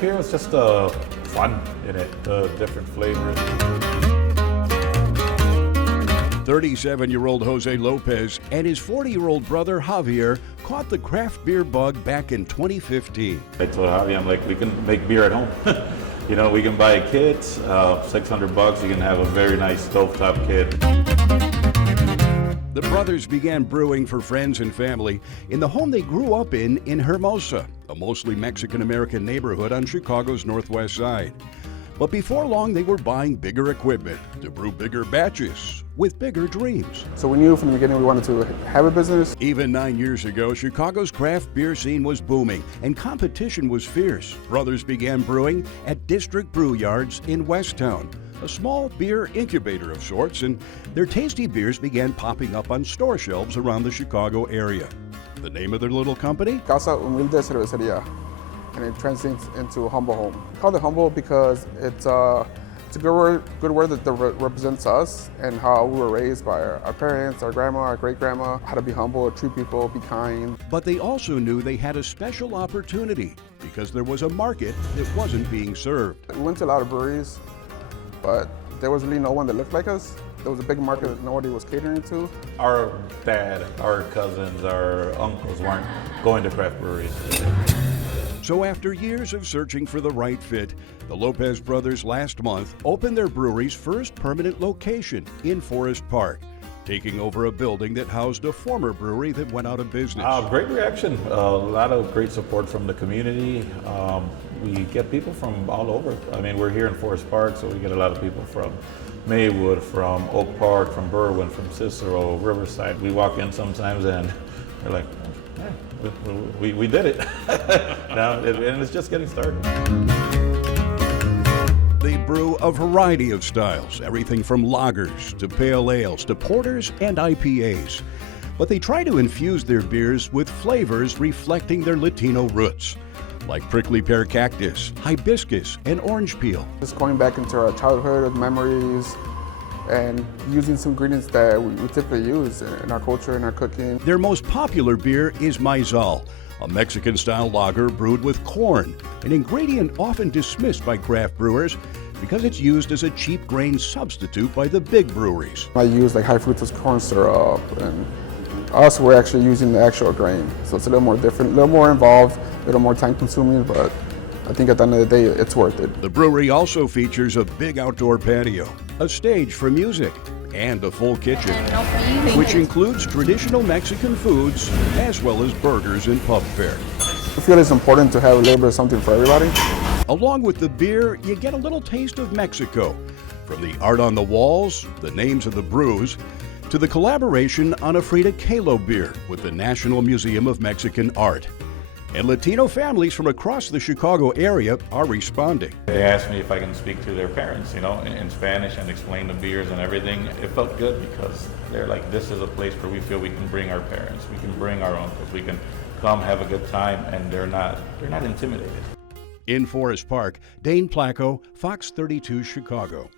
craft beer was just fun in it, the different flavors. 37-year-old Jose Lopez and his 40-year-old brother Javier caught the craft beer bug back in 2015. I told Javier, I'm like, we can make beer at home. You know, we can buy a kit, $600, you can have a very nice stovetop kit. The brothers began brewing for friends and family in the home they grew up in Hermosa, a mostly Mexican-American neighborhood on Chicago's northwest side. But before long, they were buying bigger equipment to brew bigger batches with bigger dreams. So we knew from the beginning we wanted to have a business. Even 9 years ago, Chicago's craft beer scene was booming and competition was fierce. Brothers began brewing at District Brew Yards in Westtown, a small beer incubator of sorts, and their tasty beers began popping up on store shelves around the Chicago area. The name of their little company? Casa Humilde Cerveceria. And it translates into humble home. I call it humble because it's a good word that represents us and how we were raised by our parents, our grandma, our great-grandma, how to be humble, treat people, be kind. But they also knew they had a special opportunity because there was a market that wasn't being served. We went to a lot of breweries, but there was really no one that looked like us. There was a big market that nobody was catering to. Our dad, our cousins, our uncles weren't going to craft breweries. So after years of searching for the right fit, the Lopez brothers last month opened their brewery's first permanent location in Forest Park, taking over a building that housed a former brewery that went out of business. Great reaction, a lot of great support from the community. We get people from all over. I mean, we're here in Forest Park, so we get a lot of people from Maywood, from Oak Park, from Berwyn, from Cicero, Riverside. We walk in sometimes and they're like, hey, we did it. Now, and it's just getting started. They brew a variety of styles, everything from lagers to pale ales to porters and IPAs. But they try to infuse their beers with flavors reflecting their Latino roots, like prickly pear cactus, hibiscus, and orange peel. Just going back into our childhood memories and using some ingredients that we typically use in our culture and our cooking. Their most popular beer is Maizal, a Mexican-style lager brewed with corn, an ingredient often dismissed by craft brewers because it's used as a cheap grain substitute by the big breweries. I use like high fructose corn syrup, and us, we're actually using the actual grain. So it's a little more different, a little more involved, a little more time consuming, but I think at the end of the day, it's worth it. The brewery also features a big outdoor patio, a stage for music, and a full kitchen, which includes traditional Mexican foods as well as burgers and pub fare. I feel it's important to have a little bit of something for everybody. Along with the beer, you get a little taste of Mexico, from the art on the walls, the names of the brews, to the collaboration on a Frida Kahlo beer with the National Museum of Mexican Art. And Latino families from across the Chicago area are responding. They asked me if I can speak to their parents, you know, in Spanish and explain the beers and everything. It felt good because they're like, this is a place where we feel we can bring our parents, we can bring our uncles, we can come have a good time, and they're not intimidated. In Forest Park, Dane Placco, Fox 32 Chicago.